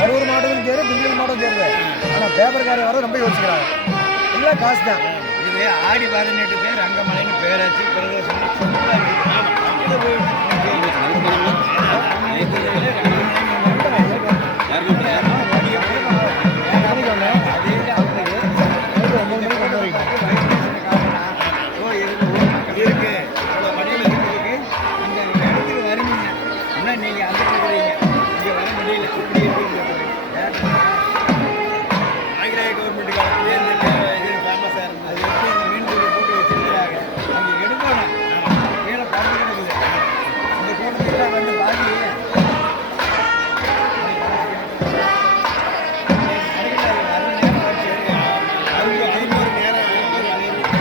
கரூர் மாவட்டத்திலும் சேரு, திண்டுக்கல் மாவட்டம் சேருது. ஆனால் பேப்பர்காரை வர ரொம்ப யோசிக்கிறாங்க. எல்லாம் காசு தான். இது ஆடி 18 பேர் ரங்கமலைன்னு பேராச்சு பிரதேசம் இருக்கு. வழியில் இருக்கிறதுக்கு இந்த இடத்துக்கு வருவீங்க. இன்னும் நீங்கள் அந்த இருக்கிறீங்க, இங்கே வர முடியல. இப்படி இருக்கு. ஆங்கிலேய கவர்மெண்ட் காலத்திலே இந்த இது ஃபேமஸாக இருந்தது. அது எப்படி இந்த மீன் தூள் போட்டு வச்சிருக்கிறாங்க. அங்கே எடுக்கணும். கீழே பறந்து கிடக்குது. இந்த கூட்டத்துக்கு வந்து பாதி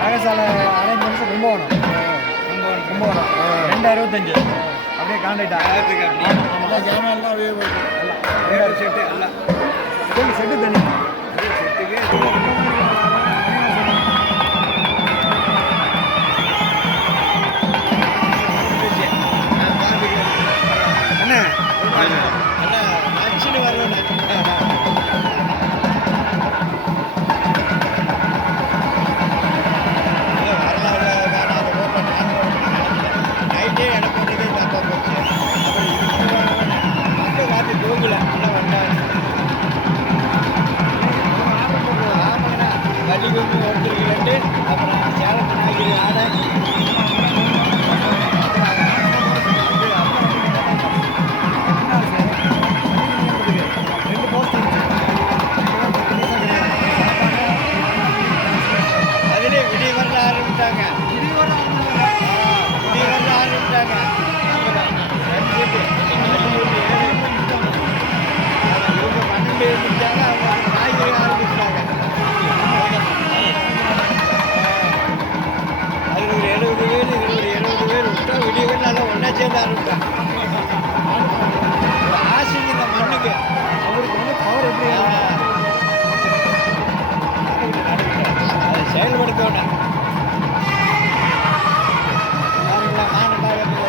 பாகசாலை அரேஞ்ச்மெண்ட்ஸ் கும்பகோணம் 2025 அப்படியே கான்டாக்ட் ஆகிறதுக்கு அப்படியே ஜாமெல்லாம் செட்டு எல்லாம் செட்டு தண்ணி செட்டுக்கு அண்ணா அண்ணா ஆக்சுவலி வருவேண்ணே. அப்புறம் சேலத்து நாய்க்கு ஆடை அதிலே விடிய வரல ஆரம்பிட்டாங்க. இவங்க 12 இருந்துட்டாங்க. அவங்க நாய்க்கு ஆரம்பிச்சிட்டாங்க. அது ஒரு 70 பேர், இது ஒரு 70 பேர் விட்டா விடிய பேர் நல்லா ஒன்றா சேர்ந்து ஆரம்பிட்டாங்க. ஆசைக்கு இந்த மண்ணுக்கு அவருக்கு வந்து பவர் எப்படி அதை செயல்படுத்தணும். யாருங்களா மாநில நிறைய பேர்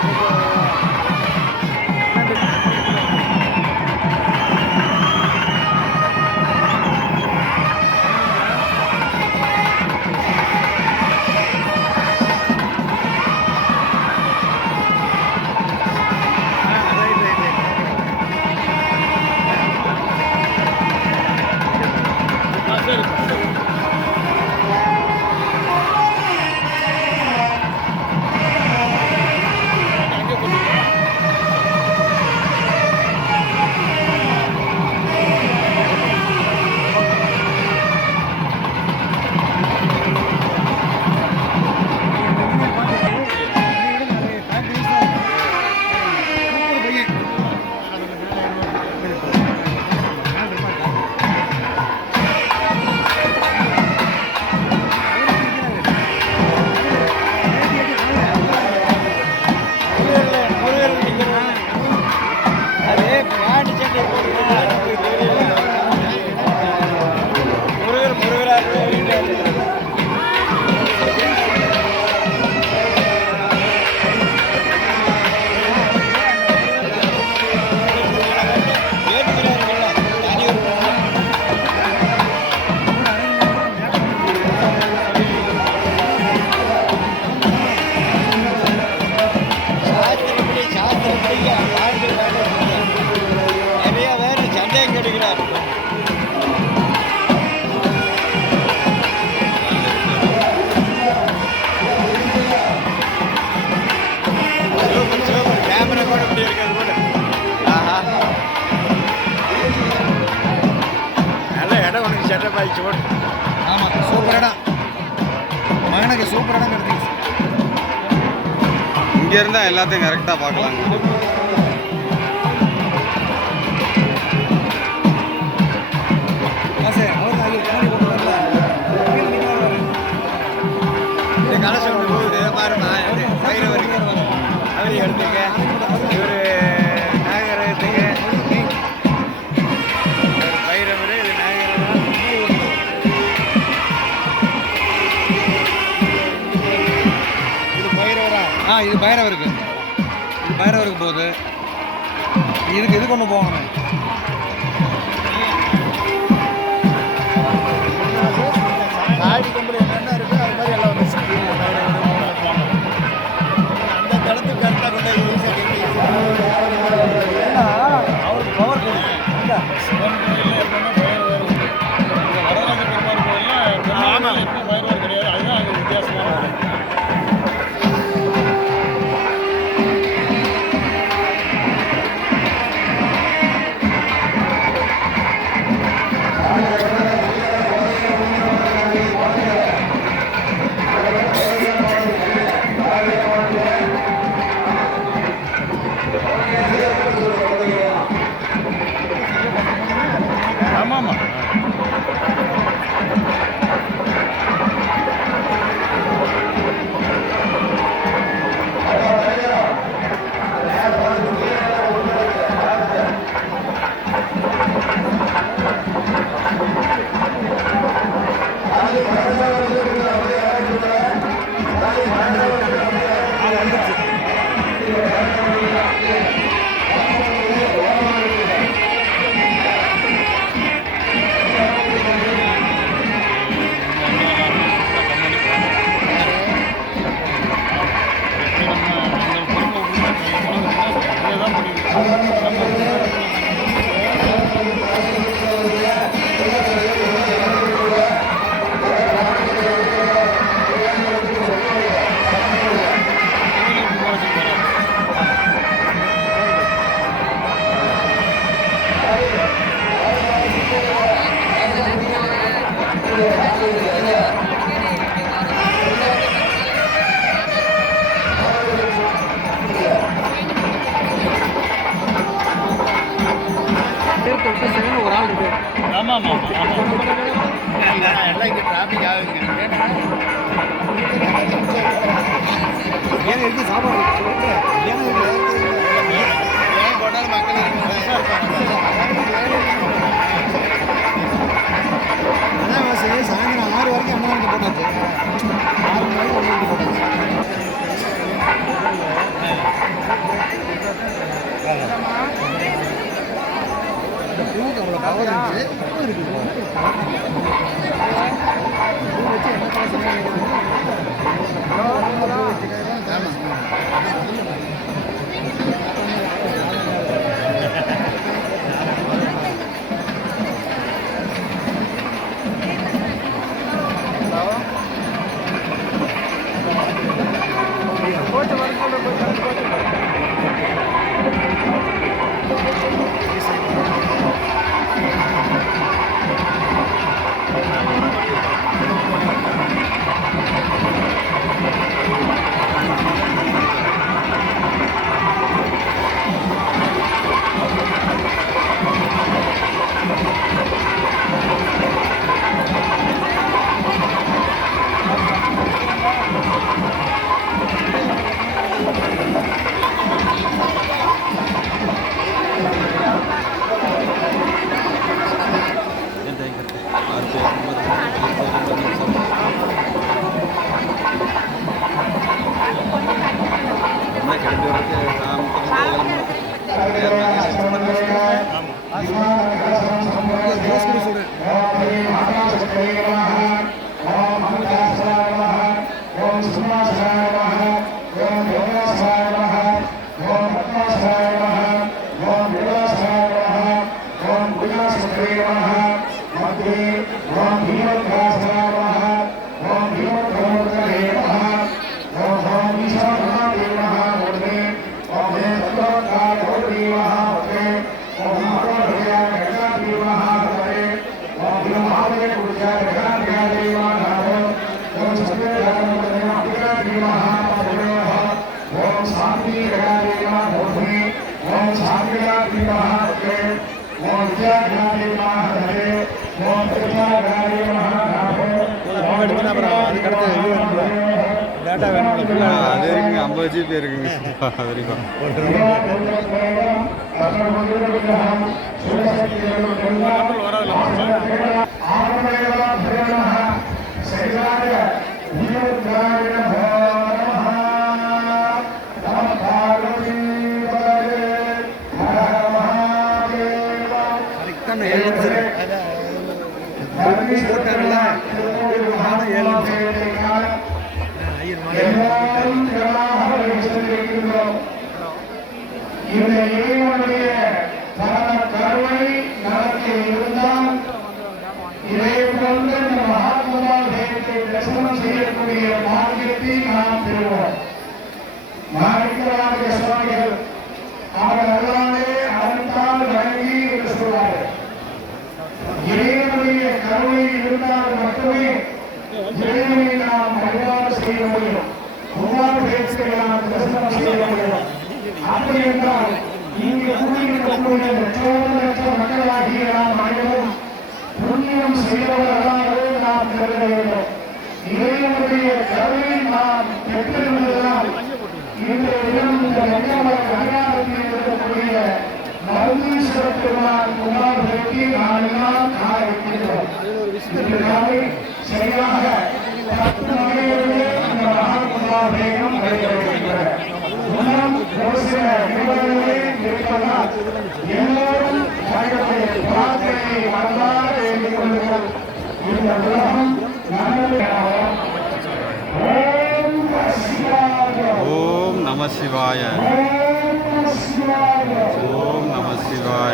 சந்தேகம் கெடுக்கிறார். கேமரா கூட இப்படி இருக்காது கூட. ஆஹா, நல்ல இடம் உனக்கு செட்டப் ஆகிடுச்சு போடு. ஆமாம், சூப்பர் இடம். மகனுக்கு சூப்பர் இடம் கிடைச்சிச்சு. இங்கே இருந்தால் எல்லாத்தையும் கரெக்டாக பார்க்கலாம். கலச ஒன்று போகுது பாருமா. பைரவருக்கு அவரை எடுத்துக்க. இவர் நாகரகத்துக்கு பைரவர். இது நாகரகம். இது பைரவரா? இது பைரவருக்கு போகுது. இதுக்கு கொண்டு போகணும். காடி கொம்புல என்னென்ன இருக்கோ அது மாதிரி எல்லாம் வந்துச்சு. அந்த தளத்துக்கு கரெக்டாக கொண்டு போய் யூஸ் ஏன்னா அவருக்கு பவர் கொடுக்கும். ஆமாம்மா. ஒரு ஆள் இருக்கு. ஆமாம்மா. எல்லாம் இங்கே டிராஃபிக் ஆகுங்க. ஏன் இருக்கு சாப்பாடு இருக்கு. ஏன் ஏன் போட்டாலும் மக்கள் அனாவாசி சாயந்தரம் 6 வரைக்கும் அன்னதானத்தை போட்டாச்சு. 6 மணிக்கு அன்னதானத்தை போட்டாச்சு. பூவுக்கு அவ்வளோ பவர் இருந்துச்சு. பூ இருக்குது. பூ வச்சு என்ன காசு டேட்டா வேணும். அது இருக்குங்க, 50 GB இருக்குங்க. அது வரைக்கும் வராது. இந்த இறைவனுடைய பரம கருணை நமக்கு இருந்தால் இதே போன்ற இந்த மகாத்மா தேவத்தை தரிசனம் செய்யக்கூடிய பாக்கியத்தை நாம் பெறுவோம். மாணிக்கராஜ சுவாமிகள் அவர் அல்லாலே அறந்தால் வழங்கி என்று சொல்வார்கள். இறைவனுடைய கருணை இருந்தால் மட்டுமே இறைவனை நாம் வழிபாடு செய்ய முடியும். குமாரேஸ்வரை நாம் தரிசனம் செய்ய முடியும். அப்படி என்றால் இங்கு கூடியிருக்கக்கூடிய லட்சோபலட்ச மக்களாகிய நாம் அனைவரும் புண்ணியம் செய்தவர்களாகவே நாம் கருத வேண்டும். இறைவனுடைய கருணை நாம் பெற்றிருந்ததால் இன்றைய தினம் இந்த லட்சமல அடையாளத்தில் இருக்கக்கூடிய மருந்தீஸ்வரர் பெருமாள் குமாரபுரத்தை நாளெல்லாம் காண இன்று நாளை சரியாக 10 மணியோடு இந்த மகாகுமாரேகம் நடைபெறுகின்றன. இன்னும் ஒரு சில நிபந்தனைகளே இருப்பதால் எல்லோரும் தங்களுடைய பிரார்த்தனையை மனதார வேண்டிக் கொள்ளுங்கள். இந்த உலகம் நல்லதாக ஓம் நம சிவாய. ஓம் நம சிவாய. ஓம் நம சிவாய.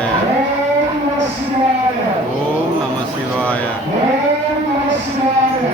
ஓம் நம சிவாய. சிவாய